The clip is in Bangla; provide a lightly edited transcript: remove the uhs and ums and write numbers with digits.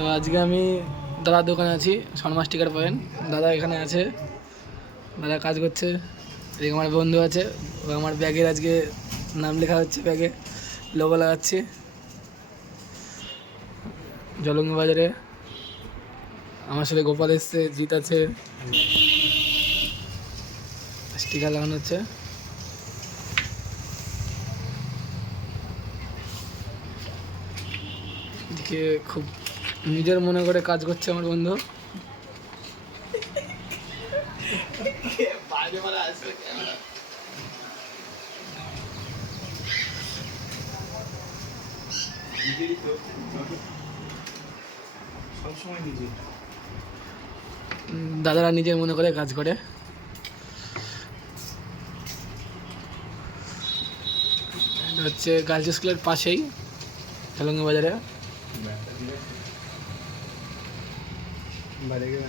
তো আজকে আমি দাদার দোকানে আছি, শর্মা স্টিকার পয়েন্ট। দাদা এখানে আছে, দাদা কাজ করছে। এদিকে আমার বন্ধু আছে, ও আমার ব্যাগের আজকে নাম লেখা হচ্ছে, ব্যাগে লোগো লাগাচ্ছে। জলঙ্গি বাজারে আমার সাথে গোপাল এসছে, জিৎ আছে, স্টিকার লাগানো হচ্ছে। এদিকে খুব নিজের মনে করে কাজ করছে আমার বন্ধু। দাদারা নিজের মনে করে কাজ করে। এটা হচ্ছে গার্লস স্কুলের পাশেই, জলঙ্গি বাজারে। বাইরে গিয়ে